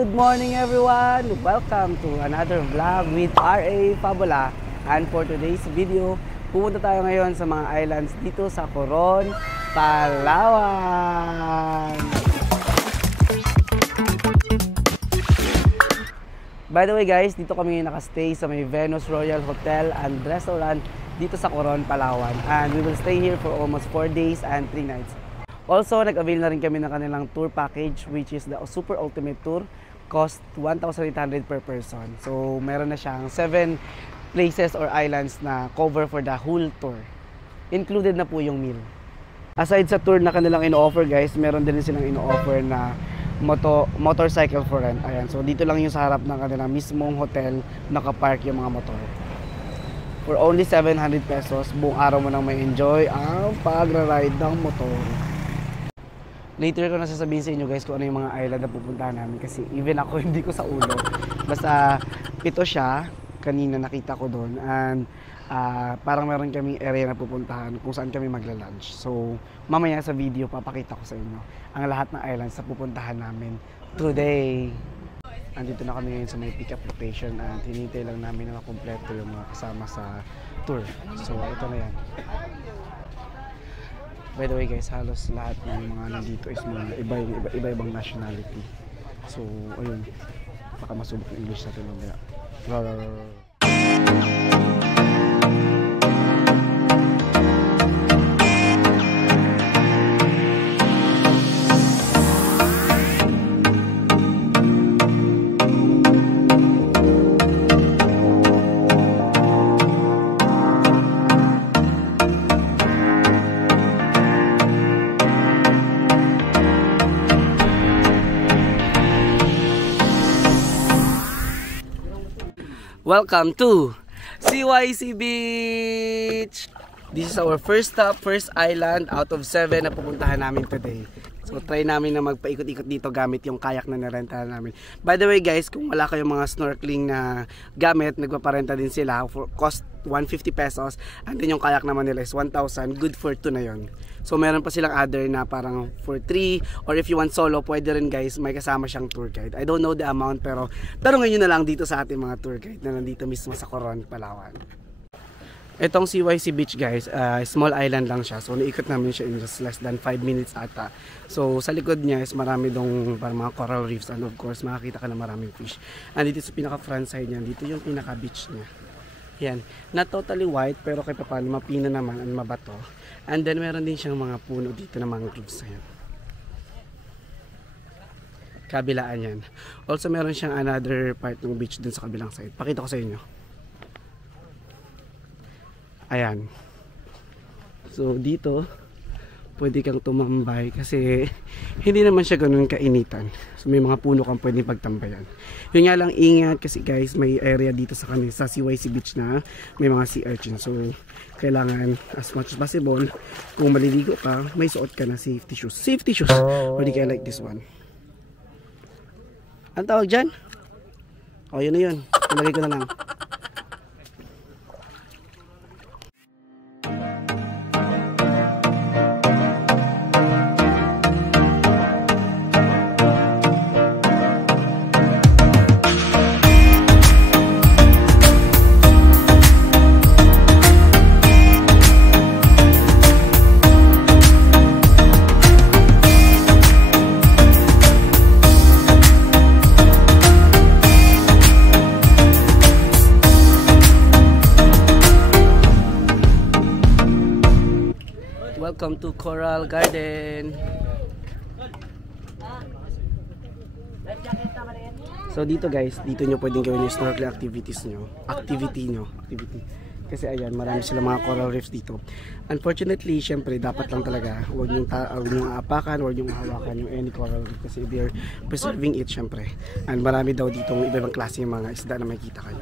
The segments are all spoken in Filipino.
Good morning everyone! Welcome to another vlog with RA Fabula. And for today's video, pupunta tayo ngayon sa mga islands dito sa Coron, Palawan. By the way guys, dito kami nakastay sa may Venus Royal Hotel and Restaurant dito sa Coron, Palawan. And we will stay here for almost 4 days and 3 nights. Also, nag-avail na rin kami ng kanilang tour package which is the Super Ultimate Tour. Cost 1,800 per person. So, meron na siyang 7 places or islands na cover for the whole tour. Included na po yung meal. Aside sa tour na kanilang ino-offer guys, meron din silang ino-offer na motorcycle for rent. Ayan. So, dito lang yung sa harap ng kanilang mismong hotel nakapark yung mga motor. For only 700 pesos, buong araw mo nang may enjoy ang pagra-ride ng motor. Later ko na sasabihin sa inyo guys kung ano yung mga island na pupuntahan namin kasi even ako hindi ko sa ulo. Basta ito siya, kanina nakita ko doon and parang meron kaming area na pupuntahan kung saan kami magla-lunch. So mamaya sa video papakita ko sa inyo ang lahat ng islands na pupuntahan namin today. Andito na kami ngayon sa may pick-up location at hinihintay lang namin na makumpleto yung mga kasama sa tour. So ito na yan. By the way guys, halos lahat ng mga nandito is mga iba-ibang nationality. So, ayun. Baka masubok ng English natin mamaya. Welcome to CYC Beach! This is our first stop, first island out of 7 na pupuntahan namin today. So try namin na magpaikot-ikot dito gamit yung kayak na nirenta namin. By the way guys, kung wala kayong mga snorkeling na gamit, nagpaparenta din sila for cost 150 pesos. And then yung kayak naman nila is 1,000, good for 2 na yon. So meron pa silang other na parang for 3 or if you want solo, pwede rin guys, may kasama siyang tour guide. I don't know the amount pero tanongin nyo na lang dito sa ating mga tour guide na nandito mismo sa Coron, Palawan. Itong CYC Beach guys, small island lang siya. So naikot namin siya in just less than 5 minutes ata. So sa likod niya is marami dong parang mga coral reefs and of course makakita ka na maraming fish. And dito sa pinaka front side niya, dito yung pinaka beach niya. Yan, not totally white pero kahit paano mapino naman at mabato. And then meron din siyang mga puno dito na mangroves. Ayan. Kabilaan yan. Also meron siyang another part ng beach dun sa kabilang side. Pakita ko sa inyo. Ayan. So dito pwede kang tumambay kasi hindi naman siya ganoon kainitan. So may mga puno kang pwedeng pagtambayan. Yun nga lang, ingat kasi guys may area dito sa kanila sa CYC Beach na may mga sea urchin. So kailangan as much as possible kung maliligo ka, may suot ka na safety shoes. Safety shoes. Or di kaya like this one. Ang tawag dyan? O yun na yun. Ilagay ko na lang. Welcome to Coral Garden. So dito guys, dito nyo pwedeng gawin yung snorkeling activities nyo. Activity. Kasi ayan, marami sila mga coral reefs dito. Unfortunately, syempre dapat lang talaga huwag yung aapakan, huwag yung hawakan yung any coral reef kasi they're preserving it syempre. And marami daw dito iba-ibang klase yung mga isda na makikita kayo.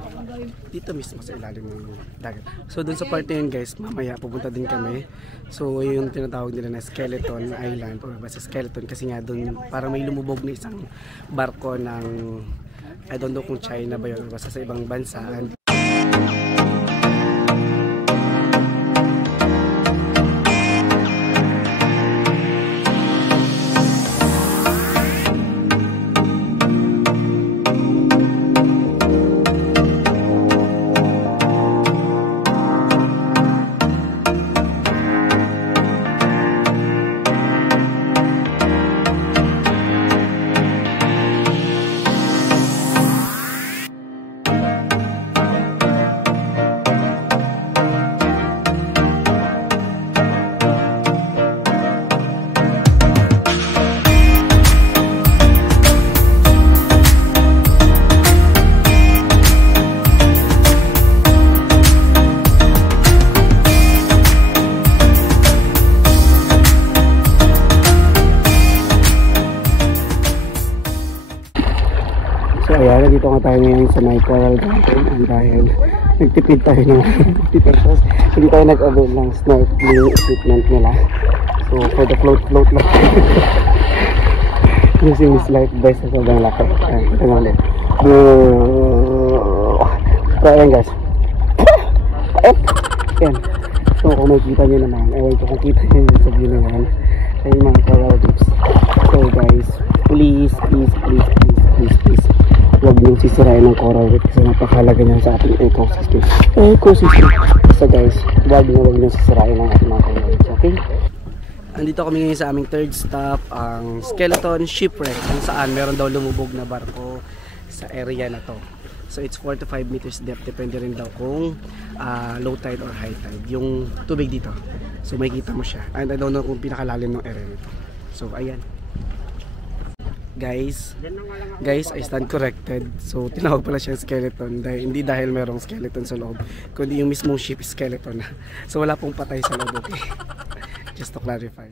Dito mismo sa ilalim ng dagat. So dun sa part na yun guys, mamaya pupunta din kami. So yung tinatawag nila na Skeleton Island or basta Skeleton kasi nga dun parang may lumubog na isang barko ng I don't know kung China ba yun, basta sa ibang bansa. And So ayan, nandito nga tayo ngayon sa may Coral Garden and dahil nagtipid tayo ng 50 pesos, hindi tayo nag-avail ng snorkeling equipment nila. So for the float lang using this life vest na sobrang laki. Ayan, ito nga ulit. So ayan guys. Ayan. So kung makikita nyo naman, ewan ko kung kita nyo sa view naman, ay yung mga coral reefs. So guys, please huwag niyong sisirain ng coral reef kasi napakahalaga niyan sa ating ecosystem. So guys, huwag niyong sisirain ang ating mga coral reefs, okay? Andito kami ngayon sa aming third stop, ang Skeleton Shipwreck, kung saan meron daw lumubog na barko sa area na to. So it's 4 to 5 meters depth, depende rin daw kung low tide or high tide yung tubig dito. So makikita mo siya, and I don't know kung pinakalalim ng area nito. So ayan guys, I stand corrected. So tinawag pala siya skeleton hindi dahil merong skeleton sa loob, kundi yung mismong ship is skeleton. So wala pong patay sa loob, okay? Just to clarify.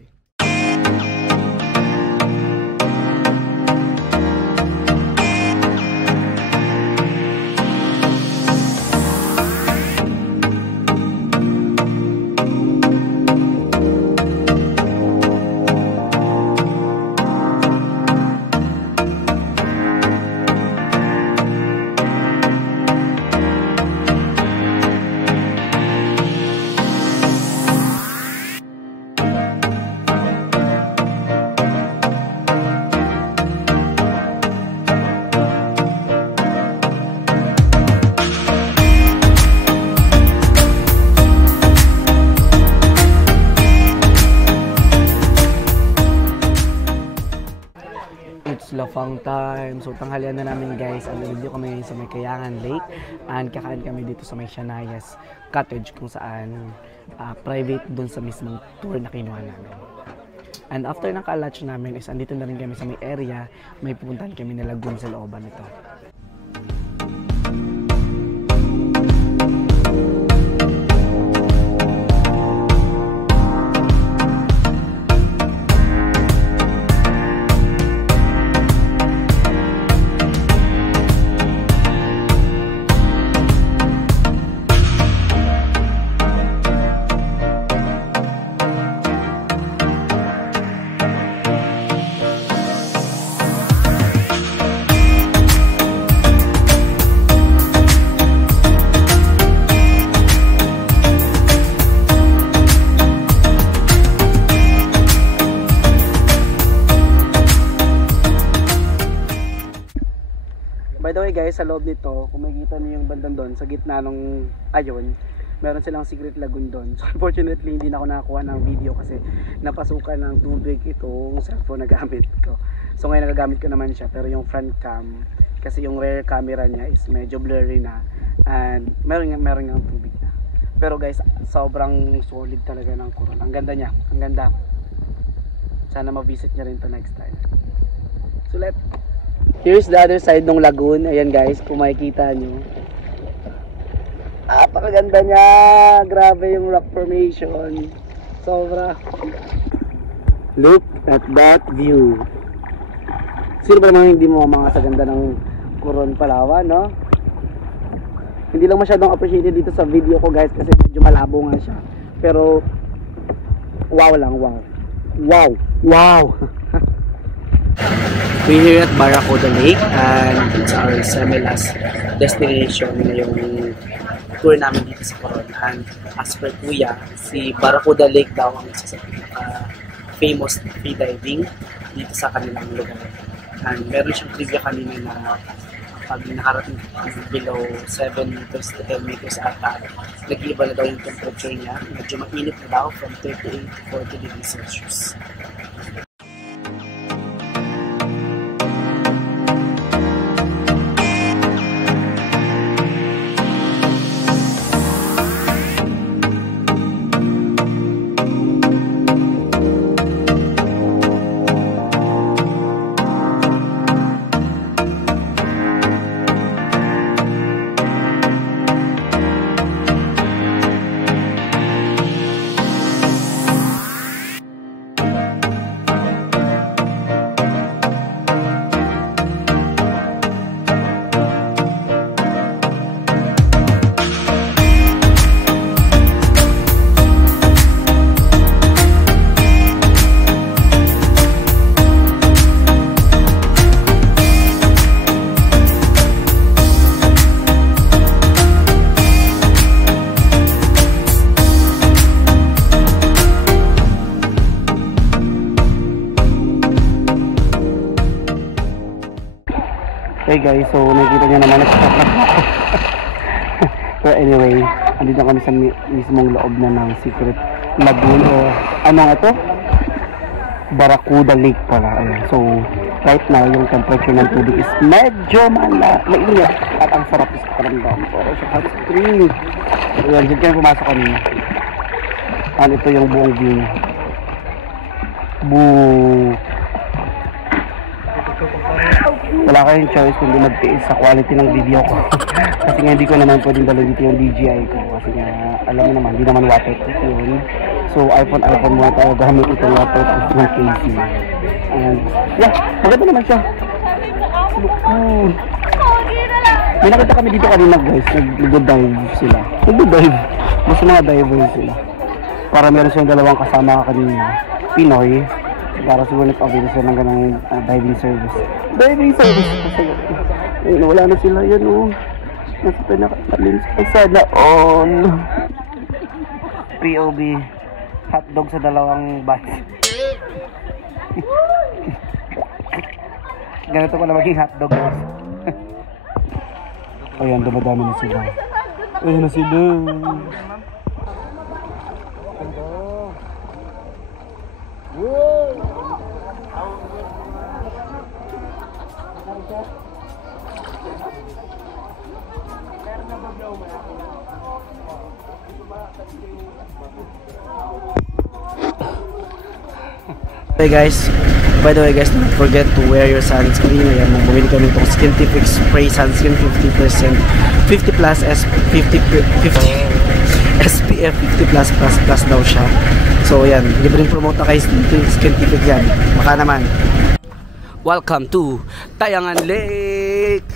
Lafang time. So tanghalian na namin guys. Andito kami ngayon sa may Kayangan Lake and kakain kami dito sa may Shanaya's Cottage kung saan private dun sa mismong tour na kinuha namin. And after ng ka-lunch namin is andito na rin kami sa may area. May pupuntahan kami na lagoon sa looban nito. By the way guys, sa loob nito, kung makikita niyo yung bandang doon, sa gitna ng ayon, meron silang secret lagoon doon. So unfortunately, hindi na ako nakakuha ng video kasi napasukan ng tubig itong cellphone na gamit ko. So ngayon nagagamit ko naman siya, pero yung front cam, kasi yung rear camera niya is medyo blurry na, and meron nga tubig na. Pero guys, sobrang solid talaga ng Coron. Ang ganda niya, ang ganda. Sana ma-visit niya rin to next time. So here's the other side ng lagoon. Ayan guys, kung makikita nyo. Napakaganda niya. Grabe yung rock formation. Sobra. Look at that view. Sino ba naman hindi mo mga sa ganda ng Coron, Palawan, no? Hindi lang masyadong appreciated dito sa video ko guys kasi medyo malabo nga siya. Pero wow lang, wow. Wow. We're here at Barracuda Lake and it's our semi-last destination ngayong tour namin dito sa Coron. And as per Kuya, si Barracuda Lake daw ang isa sa famous free diving dito sa kanilang lugar. And meron siyang trivia kanina na pag nakarating below 7 meters to 10 meters ata, nag-iiba na daw yung temperature niya. Medyo mainit na daw from 38 to 40 degrees Celsius. Hey guys, so nakikita nyo naman nag-stop na ako. So anyway, andito kami sa mismong loob na ng Secret Lagoon o ano nga ito? Barracuda Lake pala. Ayan. So right now, yung temperature ng tubig is medyo mainit at ang sarap is pakiramdam. Pero siya hot spring. So yan, dyan kayo pumasok kanina. Ano ito yung buong view niya. Boo! Wala kayong choice kundi magtiis sa quality ng video ko. Kasi nga hindi ko naman pwedeng dalhin dito yung DJI ko. Kasi nga, alam mo naman, hindi naman waterproof yun. So iPhone muna tayo gamit itong waterproof ng casing. And yeah, maganda naman siya. May nakita kami dito kanina guys, nag-dive sila. Nag-dive. Basta mga divers sila. Para meron silang dalawang kasama kanina, Pinoy. Para siguro nag-avail sila ng ganang diving service. Diving service! Kasi wala na sila yan oh. Nasa pinaka-talins. Ay sana on. POB. Hotdog sa dalawang bus. Ganito ko na maging hotdog guys. Ayan, dumadami na sila. Ayan na sila. Hey guys, by the way guys, don't forget to wear your sunscreen. Ayan, bumili kami itong Skintific Spray Sunscreen 50%, 50 plus SPF 50 plus daw siya. So ayan, libreng promote na kay Skintific yan. Baka naman. Welcome to Tayangan Lake!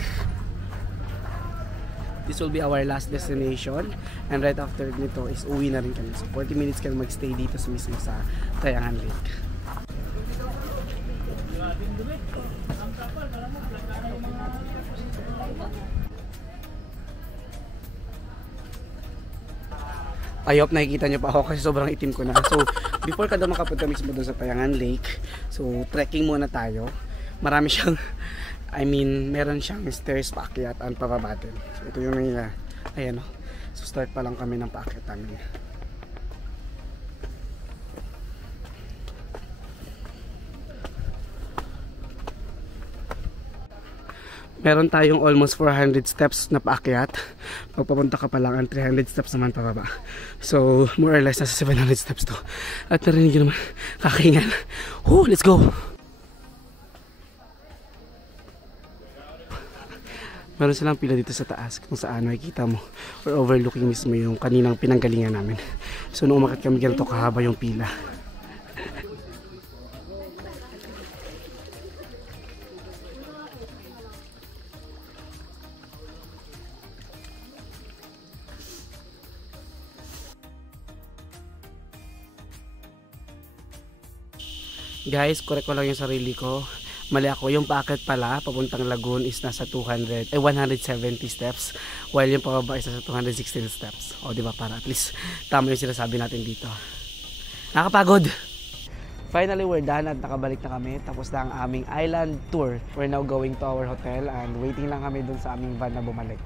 This will be our last destination. And right after nito is uwi na rin kami. So 40 minutes kami magstay dito sa mismo sa Tayangan Lake. I hope nakikita nyo pa ako kasi sobrang itim ko na. So, before ka daw makapunta mismo doon sa Tayangan Lake, so, trekking muna tayo. Marami siyang, meron siyang stairs paakyat at pababatin. So, ito yung ayan o. So, start pa lang kami ng paakyat namin. Meron tayong almost 400 steps na paakyat. Pagpapunta ka pa lang ang 300 steps naman pababa. So, more or less, nasa 700 steps to. At narinig nyo naman, kakaingan. Woo, let's go! Meron silang pila dito sa taas kung saan makikita mo or overlooking mismo yung kaninang pinanggalingan namin. So, nung umakit kami ganito kahaba yung pila. Guys, correct ko lang yung sarili ko. Mali ako, yung paakyat pala papuntang Lagoon is nasa 170 steps, while yung pababa is nasa 216 steps. O diba, para at least tama yung sinasabi natin dito. Nakapagod! Finally, we're done at nakabalik na kami. Tapos na ang aming island tour. We're now going to our hotel and waiting lang kami dun sa aming van na bumalik.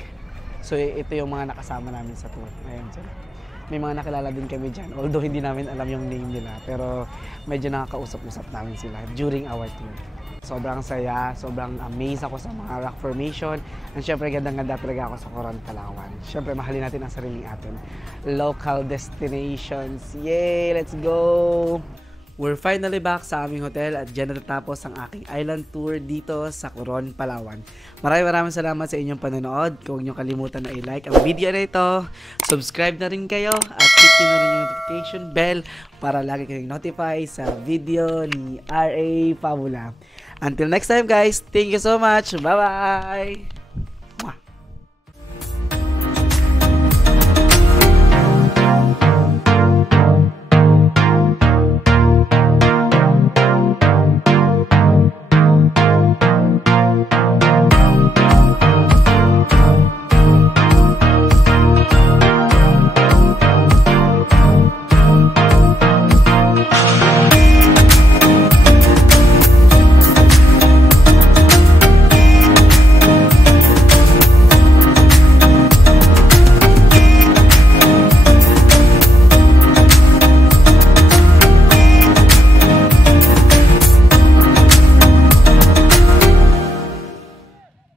So ito yung mga nakasama namin sa tour. Ayan sila. May mga nakilala din kami dyan, although hindi namin alam yung name nila, pero medyo nakakausap-usap namin sila during our tour. Sobrang saya, sobrang amazed ako sa mga rock formation, and syempre gandang-ganda talaga ako sa Coron, Palawan. Syempre mahalin natin ang sariling atin. Local destinations, yay! Let's go! We're finally back sa aming hotel at dyan natatapos ang aking island tour dito sa Coron, Palawan. Maraming salamat sa inyong panonood. Huwag niyo kalimutan na i-like ang video na ito. Subscribe na rin kayo at hit nyo na rin yung notification bell para lagi kayong notify sa video ni R.A. Fabula. Until next time guys, thank you so much. Bye-bye!